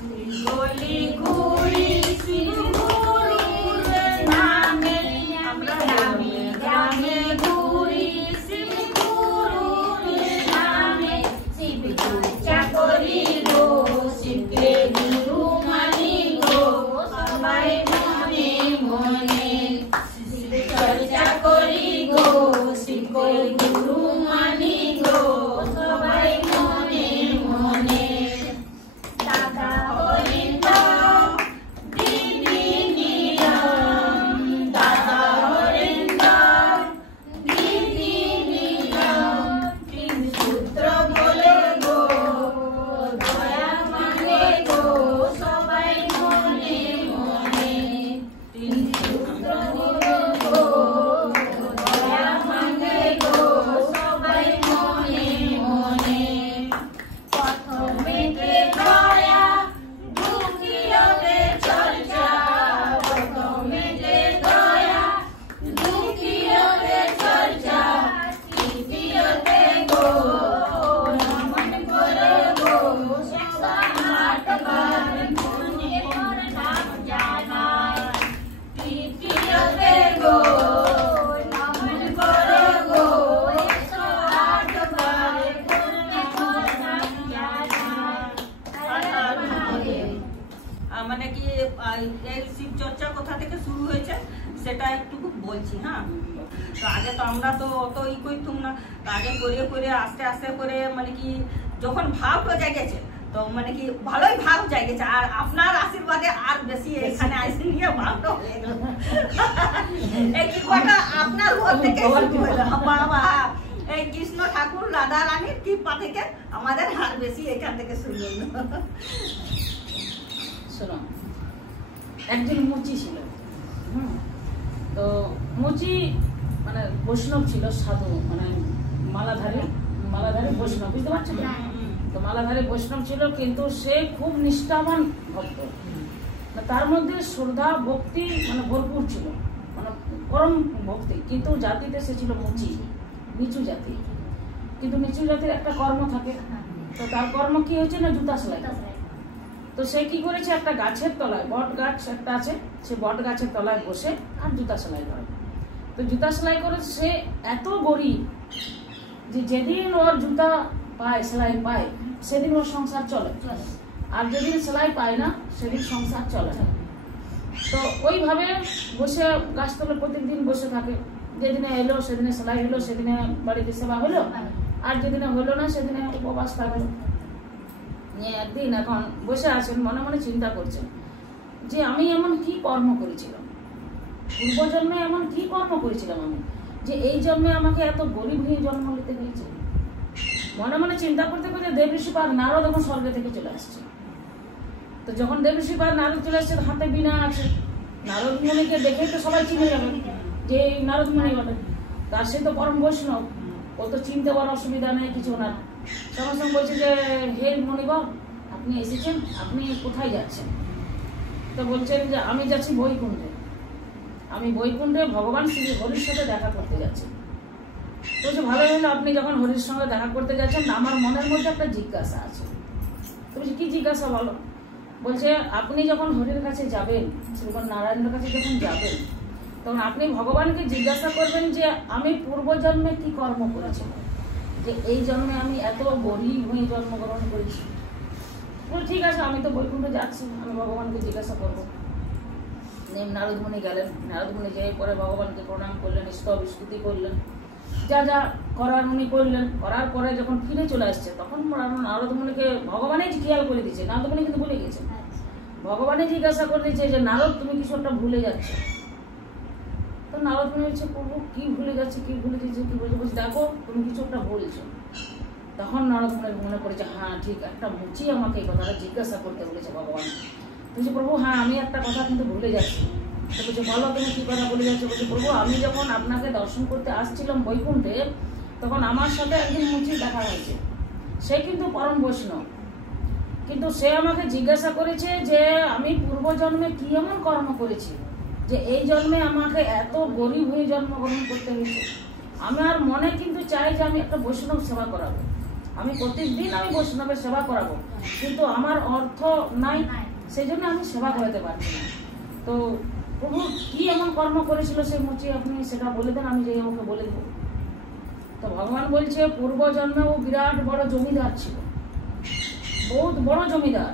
গলি ঘুরি শিব গুরুর নামে, আমরা গ্রামে গ্রামে ঘুরি শিব গুরুর নামে। শিব চর্চা করি গো, শিবকে গুরু মানি গো, সবাই মনে মনে। শিব চর্চা করি গো, শিবকে গুরু মানি গো, সবাই মনে মনে। দাদা হরিন্দ দিদি নীলম, দাদা হরিন্দ দিদি নীলম। তিন সূত্র বলে গো, দয়া মাঙ্গে গো, সবাই মনে মনে। তিন সূত্র বলে গো, দয়া মাঙ্গে গো, সবাই মনে মনে। প্রথমেতে দয়া, দ্বিতীয়তে চর্চা, প্রথমেতে দয়া, দ্বিতীয়তে চর্চা, তৃতীয়তে গো নমন করো গো, 108 বার মনে পড়ে নাম জানা। তৃতীয়তে গো নমন করো গো, 108 বার মনে পড়ে নাম জানা। মানে কি এই শিব চর্চা কোথা থেকে শুরু হয়েছে সেটা একটু বলছি। হ্যাঁ, তো আগে তো আমরা তো অত করতাম না, তো আগে করে করে আস্তে আস্তে করে মানে কি যখন ভাবটা জাগেছে, তো মানে কি ভালোই ভাব জাগেছে। আর আপনার আশীর্বাদে আর বেশি এখানে আসে নিয়ে ভাবটা হয়ে গেল। এই কি কথা আপনার ঘর থেকে বাবা, এই কৃষ্ণ ঠাকুর রাধা রানীর কৃপা থেকে আমাদের আর বেশি এখান থেকে শুরু হলো। শোনো, একজন মুচি ছিল। তো মুচি মানে বৈষ্ণব ছিল, সাধু, মানে মালাধারী বৈষ্ণব, বুঝতে পারছো তো? তো মালাধারী বৈষ্ণব ছিল, কিন্তু সে খুব নিষ্ঠাবান ভক্ত। তার মধ্যে শ্রদ্ধা ভক্তি মানে ভরপুর ছিল, মানে পরম ভক্তি। কিন্তু জাতিতে সে ছিল মুচি, নিচু জাতি। কিন্তু নিচু জাতির একটা কর্ম থাকে, তো তার কর্ম কি হয়েছে না, জুতা সেলাই। তো সে কি করেছে, একটা গাছের তলায়, বট গাছ একটা আছে, সে বট গাছের তলায় বসে আর জুতা সেলাই করে। তো জুতা সেলাই করে সে এত গরিব যে যেদিন ওর জুতা পায়, সেলাই পায়, সেদিন ওর সংসার চলে, আর যেদিন সেলাই পায় না সেদিন সংসার চলে না। তো ওইভাবে বসে গাছতলে প্রত্যেকদিন বসে থাকে। যেদিনে এলো সেদিনে সেলাই হলো, সেদিনে বাড়িতে সেবা হলো, আর যেদিনে হলো না সেদিনে উপবাস থাকলো। একদিন এখন বসে আছেন, মনে মনে চিন্তা করছেন যে আমি এমন কি কর্ম করেছিলাম, পূর্বজন্মে এমন কি কর্ম করেছিলাম আমি, যে এই জন্মে আমাকে এত গরিব হয়ে জন্ম নিতে হয়েছে। মনে মনে চিন্তা করতে করতে দেবঋষি পাদ নারদ এখন স্বর্গ থেকে চলে আসছে। তো যখন দেবঋষি পাদ নারদ চলে আসছে, হাতে বীণা আছে, নারদ মুনিকে দেখেই তো সবাই চিনে যাবেন যে এই নারদ মুনি বলে। তার সে তো পরম বৈষ্ণব, ও তো চিনতে বড় অসুবিধা নেই কিছু না। সঙ্গে সঙ্গে বলছে যে হে মণিবর, আপনি এসেছেন, আপনি কোথায় যাচ্ছেন? তো বলছেন যে আমি যাচ্ছি বৈকুণ্ঠে, আমি বৈকুণ্ঠে ভগবান শ্রী হরির সাথে দেখা করতে যাচ্ছি। বলছে ভালোই হলো, আপনি যখন হরির সঙ্গে দেখা করতে যাচ্ছেন, আমার মনের মধ্যে একটা জিজ্ঞাসা আছে। তো বলছি কি জিজ্ঞাসা বলো? বলছে আপনি যখন হরির কাছে যাবেন, শ্রীমান নারায়ণের কাছে যখন যাবেন, তখন আপনি ভগবানকে জিজ্ঞাসা করবেন যে আমি পূর্বজন্মে কি কর্ম করেছিলাম, যে এই জন্মে আমি এত গরিব হয়ে জন্মগ্রহণ করেছি। ঠিক আছে, আমি তো বৈকুণ্ঠ যাচ্ছি, আমি ভগবানকে জিজ্ঞাসা করবো। নারদমুনি গেলেন, নারদমুনি যেয়ে পরে ভগবানকে প্রণাম করলেন, স্তব স্তুতি করলেন, যা যা করার উনি করলেন। করার পরে যখন ফিরে চলে আসছে, তখন নারদমুনিকে ভগবানই খেয়াল করে দিচ্ছে, নারদমুনি কিন্তু ভুলে গেছে। ভগবানই জিজ্ঞাসা করে দিচ্ছে যে নারদ তুমি কিছু একটা ভুলে যাচ্ছে। তো নারদমুনি বলছে প্রভু কি ভুলে যাচ্ছে, কি ভুলে দিচ্ছে, কি বলছে? বলছে দেখো তুমি কিছু একটা বলছো। তখন নারদমুনির মনে করেছে হ্যাঁ ঠিক, একটা মুচি আমাকে এই কথাটা জিজ্ঞাসা করতে বলেছে ভগবান। বলছে প্রভু হ্যাঁ আমি একটা কথা কিন্তু ভুলে যাচ্ছি। তো বলছে বলো তুমি কি কথা বলে যাচ্ছ? বলছে প্রভু আমি যখন আপনাকে দর্শন করতে আসছিলাম বৈকুণ্ঠে, তখন আমার সাথে একদিন মুচি দেখা হয়েছে। সে কিন্তু পরম বৈষ্ণব, কিন্তু সে আমাকে জিজ্ঞাসা করেছে যে আমি পূর্বজন্মে কি এমন কর্ম করেছি যে এই জন্মে আমাকে এত গরিব হয়ে জন্মগ্রহণ করতে হয়েছে। আমার মনে কিন্তু চাই যে আমি একটা বৈষ্ণব সেবা করাবো, আমি প্রত্যেকদিন আমি বৈষ্ণবের সেবা করাবো, কিন্তু আমার অর্থ নাই, সেই জন্য আমি সেবা করাতে পারছি না। তো প্রভু কি এমন কর্ম করেছিল সেই মুচি, আপনি সেটা বলে দেন, আমি যে ওকে বলে দেবো। তো ভগবান বলছে পূর্ব জন্মে ও বিরাট বড় জমিদার ছিল, বহুত বড় জমিদার।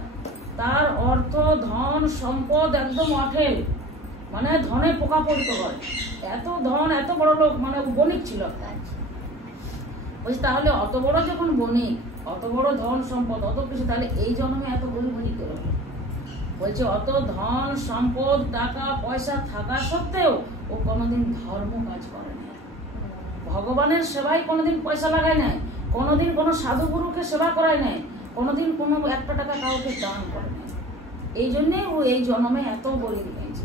তার অর্থ ধন সম্পদ একদম অঠেল, মানে ধনে পোকা পড়িত হয়, এত ধন, এত বড় লোক, মানে বণিক ছিল। বলছি তাহলে অত বড় যখন বণিক, অত বড় ধন সম্পদ, অত কিছু, তাহলে এই জন্মে এত গরিব বণিক করে? বলছে অত ধন সম্পদ টাকা পয়সা থাকা সত্ত্বেও ও কোনোদিন ধর্ম কাজ করে না, ভগবানের সেবায় কোনোদিন পয়সা লাগায় নাই, কোনোদিন কোনো সাধু গুরুকে সেবা করায় নাই, কোনোদিন কোনো একটা টাকা কাউকে দান করে নাই। এই জন্যে ও এই জন্মে এত গরিব হয়েছে।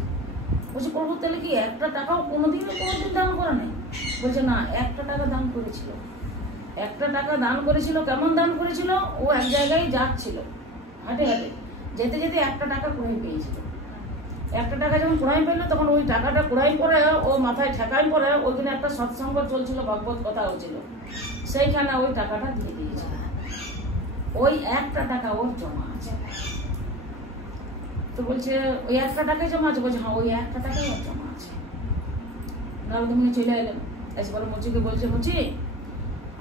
বলছে প্রভু তাহলে কি একটা টাকাও কোনোদিন দান করে নাই? বলছে না, একটা টাকা দান করেছিল, একটা টাকা দান করেছিল। কেমন দান করেছিল? ও এক জায়গায় যাচ্ছিল, হাঁটে হাঁটে যেতে যেতে একটা টাকা কুড়াই পেয়েছিল। একটা টাকা যখন কুড়াই পেলো, তখন ওই টাকাটা কুড়াই পরে ও মাথায় ঠেকাই পরে ওইখানে একটা সৎসঙ্গ চলছিল, ভগবত কথা হচ্ছিল, সেইখানে ওই টাকাটা দিয়ে দিয়েছিল। ওই একটা টাকা ওর জমা আছে। তো বলছে ওই একটা টাকাই জমা আছে? বলছে হ্যাঁ, ওই একটা টাকাই ওর জমা আছে। নারদমুনি চলে এলেন, এসে বলে মুচিকে বলছে, মুচি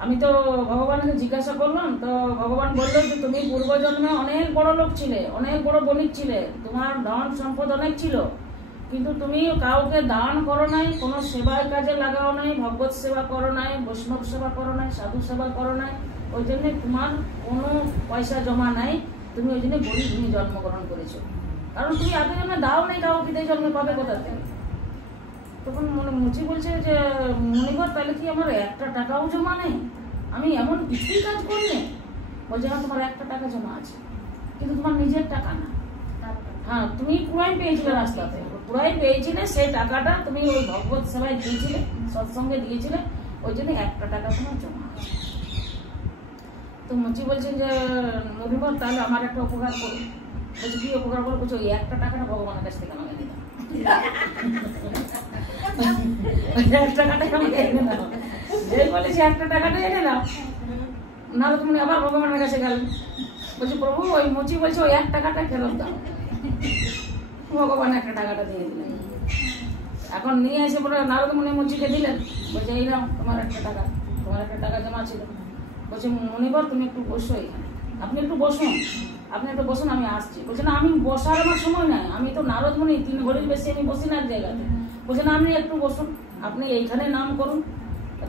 আমি তো ভগবানকে জিজ্ঞাসা করলাম, তো ভগবান বললো যে তুমি পূর্বজন্মে অনেক বড় লোক ছিলে, অনেক বড় বণিক ছিলে, তোমার ধন সম্পদ অনেক ছিল, কিন্তু তুমি কাউকে দান করো নাই, কোনো সেবায় কাজে লাগাও নাই, ভগবত সেবা করো নাই, বৈষ্ণব সেবা করো নাই, সাধু সেবা করো নাই, ওই জন্য তোমার কোনো পয়সা জমা নাই, তুমি ওই জন্য গরিব তুমি জন্মগ্রহণ করেছো, কারণ তুমি আগে জন্মে দাও নাই, কাউকে দিয়ে জন্মে পাবে কোথা থেকে? তখন মুচি বলছে যে মণিবর তাহলে কি আমার একটা টাকাও জমা নেই? আমি এমন কিছুই কাজ করিনি। বলছে হ্যাঁ, তোমার একটা টাকা জমা আছে, কিন্তু তোমার নিজের টাকা না। হ্যাঁ, তুমি পুরাই পেয়েছিলে, রাস্তাতে পুরাই পেয়েছিলে, সেই টাকাটা তুমি ওই ভগবত সেবায় দিয়েছিলে, সৎসঙ্গে দিয়েছিলে, ওই জন্য একটা টাকা তোমার জমা আছে। তো মুচি বলছেন যে মণিবর তাহলে আমার একটা উপকার করুন। বলছে কি উপকার করো? বলছে ওই একটা টাকাটা ভগবানের কাছ থেকে আমাকে দিলাম, একটা টাকাটা আমাকে এনে দাও। যে বলেছে একটা টাকাটা এনে দাও, নাহলে তুমি আবার ভগবানের কাছে গেল। বলছে প্রভু ওই মুচি বলছে ওই এক টাকাটা ফেরত দাও। ভগবান একটা টাকাটা দিয়ে দিলেন। এখন নিয়ে এসে বলে নারদমুনি মুচিকে দিলেন, বলছে এই নাও তোমার একটা টাকা, তোমার একটা টাকা জমা ছিল। বলছে মণিবর তুমি একটু বসো এখানে, আপনি একটু বসুন, আপনি একটু বসুন, আমি আসছি। বলছে না, আমি বসার আমার সময় নাই, আমি তো নারদমুনি, 3 ঘড়ির বেশি আমি বসি না এক জায়গাতে। বলছে না, আপনি একটু বসুন, আপনি এইখানে নাম করুন।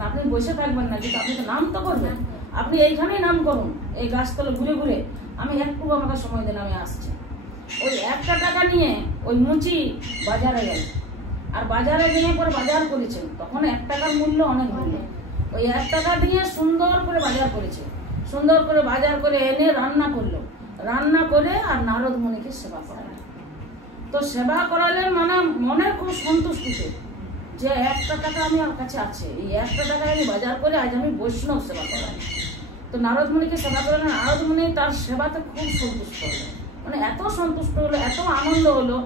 আপনি বসে থাকবেন না, কিন্তু আপনি তো নাম তো করবেন, আপনি এইখানেই নাম করুন, এই গাছতলে ঘুরে ঘুরে, আমি একটু আমাকে সময় দেন, আমি আসছি। ওই একটা টাকা নিয়ে ওই মুচি বাজারে গেল, আর বাজারে গিয়ে পরে বাজার করেছেন, তখন 1 টাকার মূল্য অনেক মূল্য। ওই 1 টাকা দিয়ে সুন্দর করে বাজার করেছে, সুন্দর করে বাজার করে এনে রান্না করলো, রান্না করে আর নারদমুনিকে সেবা করালেন। তো সেবা করালেন মানে মনে খুব সন্তুষ্টিতে, যে 1 টাকা আমি আমার কাছে আছে, এই 1 টাকা আমি বাজার করে আজ আমি বৈষ্ণব সেবা করাই। তো নারদমুনিকে সেবা করলেন, নারদমুনি তার সেবাতে খুব সন্তুষ্ট হলো, মানে এত সন্তুষ্ট হলো, এত আনন্দ হলো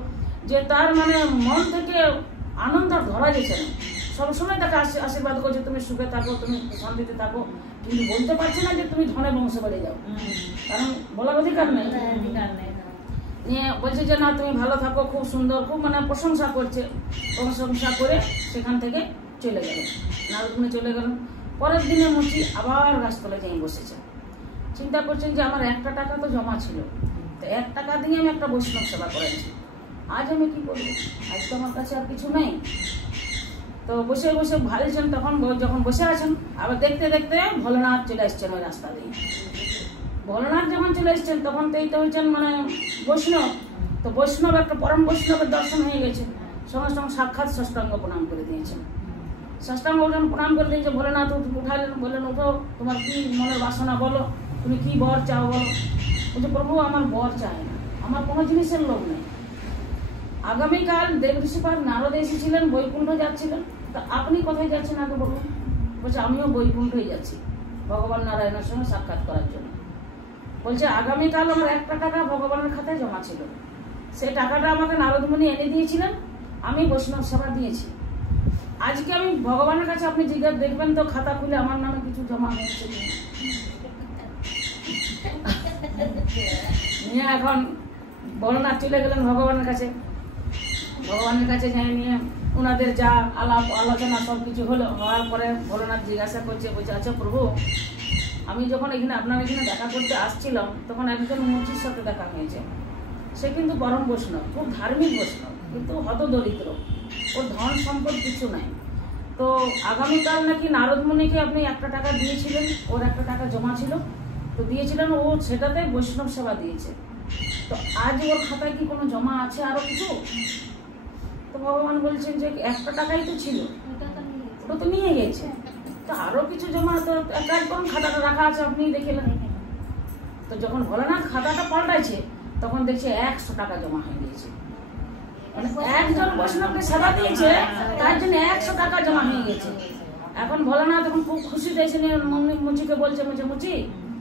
যে তার মানে মন থেকে আনন্দ আর ধরা গেছে না। সবসময় তাকে আশীর্বাদ করছে, তুমি সুখে থাকো, তুমি শান্তিতে থাকো, কিন্তু বলতে পারছে না যে তুমি ধনে বংশ বেড়ে যাও, কারণ বলার অধিকার নেই। নিয়ে বলছে যে না তুমি ভালো থাকো, খুব সুন্দর, খুব মানে প্রশংসা করছে, প্রশংসা করে সেখান থেকে চলে গেল, নারদমুনি চলে গেল। পরের দিনে মুচি আবার গাছতলায় যাই বসেছে, চিন্তা করছেন যে আমার 1 টাকা তো জমা ছিল, তো 1 টাকা দিয়ে আমি একটা বৈষ্ণব সেবা করেছি, আজ আমি কি করবো? আজ তো আমার কাছে আর কিছু নেই। তো বসে বসে ভাবছেন, তখন যখন বসে আছেন, আবার দেখতে দেখতে ভোলেনাথ চলে আসছেন ওই রাস্তা দিয়ে। ভোলেনাথ যখন চলে এসছেন, তখন তো এইটা হয়েছেন মানে বৈষ্ণব, তো বৈষ্ণব একটা পরম বৈষ্ণবের দর্শন হয়ে গেছে, সঙ্গে সঙ্গে সাক্ষাৎ ষষ্ঠাঙ্গ প্রণাম করে দিয়েছেন। ষষ্ঠাঙ্গ প্রণাম করে দিয়েছে, ভোলেনাথ উঠালেন, বললেন ওঠো, তোমার কি মনের বাসনা বলো, তুমি কি বর চাও বলো। বলছে প্রভু আমার বর চাই না, আমার কোনো জিনিসের লোভ নেই। আগামীকাল দেব ঋষিপাল নারদ এসেছিলেন, বৈকুণ্ঠ যাচ্ছিলেন, তা আপনি কোথায় যাচ্ছেন আগে বলুন। বলছে আমিও বৈকুণ্ঠই যাচ্ছি ভগবান নারায়ণের সঙ্গে সাক্ষাৎ করার জন্য। বলছে আগামীকাল আমার 1 টাকা ভগবানের খাতায় জমা ছিল, সেই টাকাটা আমাকে নারদমুনি এনে দিয়েছিলেন, আমি বৈষ্ণব সেবা দিয়েছি। আজকে আমি ভগবানের কাছে আপনি জিজ্ঞাসা দেখবেন তো খাতা খুলে আমার নামে কিছু জমা হচ্ছে, নিয়ে এখন ভোলানাথ চলে গেলেন ভগবানের কাছে। ভগবানের কাছে যাই নিয়ে ওনাদের যা আলাপ আলোচনা সব কিছু হলো, হওয়ার পরে ভোলানাথ জিজ্ঞাসা করছে, বলছে আচ্ছা প্রভু, আমি যখন এখানে আপনার এখানে দেখা করতে আসছিলাম তখন একজন মুচির সাথে দেখা হয়েছে। সে কিন্তু পরম বৈষ্ণব, খুব ধার্মিক বৈষ্ণব, কিন্তু হত দরিদ্র, ওর ধন সম্পদ কিছু নাই। তো আগামীকাল নাকি নারদ মুনিকে আপনি 1 টাকা দিয়েছিলেন, ওর 1 টাকা জমা ছিল, তো দিয়েছিলেন, ও সেটাতে বৈষ্ণব সেবা দিয়েছে। তো আজ ওর খাতায় কি কোনো জমা আছে আরো কিছু? তো ভগবান বলছেন যে 1 টাকাই তো ছিল, ওটা তো নিয়ে গেছে, তো আরো কিছু জমা তো একদম খাতাটা রাখা আছে, আপনি দেখলেন। তো যখন ভোলানাথ খাতাটা পাল্টাইছে তখন দেখছে 100 টাকা জমা হয়ে গিয়েছে। মানে একজন বৈষ্ণবকে সেবা দিয়েছে, তার জন্য 100 টাকা জমা হয়ে গেছে। এখন ভোলানাথ এখন খুব খুশি দিয়েছে, মুচিকে বলছে, মুচি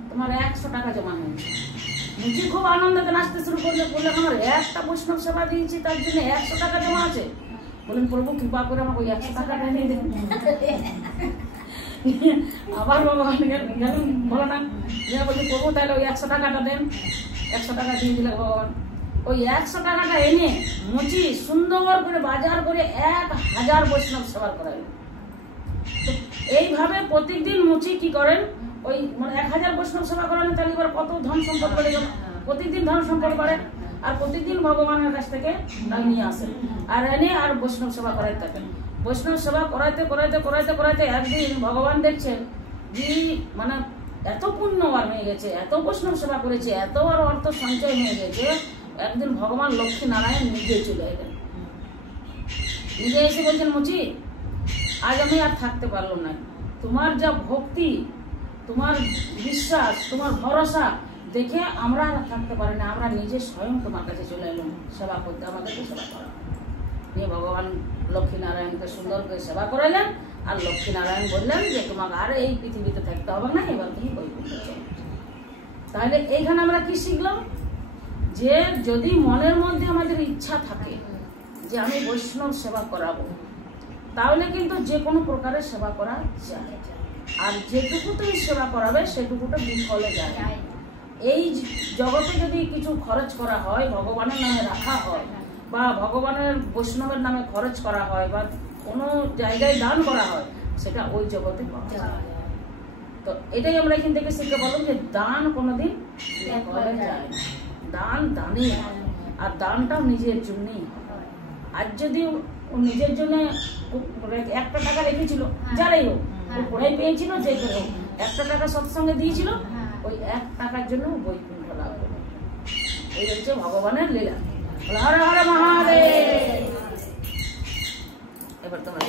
তোমার 100 টাকা জমা হয়েছে। মুচি খুব আনন্দে নাচতে শুরু করলে, বললেন আমার একটা বৈষ্ণব সেবা দিয়েছি তার জন্য 100 টাকা জমা আছে। বলেন প্রভু কৃপা করে আমাকে ওই 100 টাকাটা নিয়ে দেন। আবার ভগবান গেলেন ভোলানাথ, বলছে প্রভু তাহলে ওই 100 টাকাটা দেন। 100 টাকা দিয়ে দিলে ভগবান। ওই 100 টাকাটা এনে মুচি সুন্দর করে বাজার করে 1000 বৈষ্ণব সেবা করালেন। তো এইভাবে প্রত্যেকদিন মুচি কি করেন, ওই মানে 1000 বৈষ্ণব সেবা করালেন, তাহলে এবার কত ধন সম্পদ বেড়ে গেল। প্রত্যেকদিন ধন সম্পদ বাড়ে, আর প্রত্যেকদিন ভগবানের কাছ থেকে নিয়ে আসেন, আর এনে আর বৈষ্ণব সেবা করাইতে থাকেন। বৈষ্ণব সেবা করাইতে করাইতে করাইতে করাইতে একদিন ভগবান দেখছেন যে মানে এত পুণ্যবার হয়ে গেছে, এত বৈষ্ণব সেবা করেছে, এত আর অর্থ সঞ্চয় হয়ে গেছে। একদিন ভগবান লক্ষ্মী নারায়ণ নিজে চলে এলেন, নিজে এসে বলছেন মুচি আজ আমি আর থাকতে পারলাম না, তোমার যা ভক্তি, তোমার বিশ্বাস, তোমার ভরসা দেখে আমরা আর থাকতে পারি না, আমরা নিজে স্বয়ং তোমার কাছে চলে এলাম সেবা করতে, আমাদেরকে সেবা করা। নিয়ে ভগবান লক্ষ্মী নারায়ণকে সুন্দর করে সেবা করালেন, আর লক্ষ্মী নারায়ণ বললেন যে তোমাকে আর এই পৃথিবীতে থাকতে হবে না, এবার তুমি বৈকুণ্ঠ চলো। তাহলে এইখানে আমরা কি শিখলাম, যে যদি মনের মধ্যে আমাদের ইচ্ছা থাকে যে আমি বৈষ্ণব সেবা করাবো, তাহলে কিন্তু যে কোনো প্রকারের সেবা করা যায়, আর যেটুকু তুমি সেবা করাবে সেটুকুটা বিফলে যায়। এই জগতে যদি কিছু খরচ করা হয়, ভগবানের নামে রাখা হয়, বা ভগবানের বৈষ্ণবের নামে খরচ করা হয়, বা কোনো জায়গায় দান করা হয়, সেটা ওই জগতে পাওয়া যায়। তো এটাই আমরা এখান থেকে শিখতে পারলাম যে দান কোনোদিন বিফলে যায় না, দান দানই হয়, আর দানটাও নিজের জন্যই হয়। আর যদি ও নিজের জন্য 1 টাকা রেখেছিল, যারাই হোক, ও পড়াই পেয়েছিল, যে করে 1 টাকা সৎসঙ্গে দিয়েছিল, ওই 1 টাকার জন্য বৈকুণ্ঠ লাভ করবে। এই হচ্ছে ভগবানের লীলা। হর হর মহাদেব। এবার তোমরা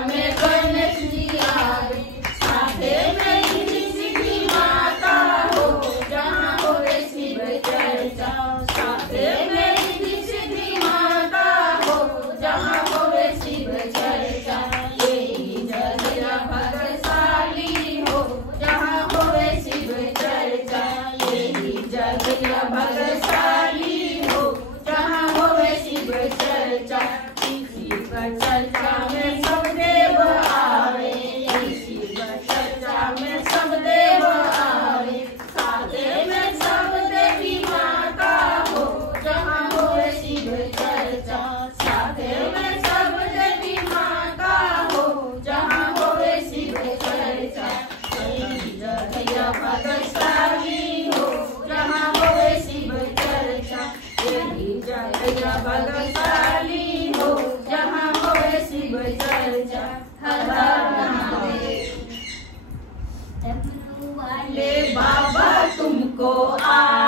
में गणेश जी आवे, साथे में सिद्धि माता हो, जहाँ होवे शिव चर्चा। साथे में सिद्धि माता हो, जहाँ होवे शिव चर्चा। यही जगह भगशाली हो, जहाँ होवे शिव चर्चा। यही जगह भगशाली हो, जहाँ होवे शिव चर्चा। शिव चर्चा में सब देव आवे, शिव चर्चा में सब देव आवे। साथे में सब देवी माता हो, जहाँ होवे शिव चर्चा। साथे में सब देवी माता हो, जहाँ होवे शिव चर्चा। यही जगह भगशाली हो, जहाँ होवे शिव चर्चा। यही जगह भगशाली हो, जहाँ होवे शिव चर्चा। हर हर महादेव। वाले बाबा तुमको आ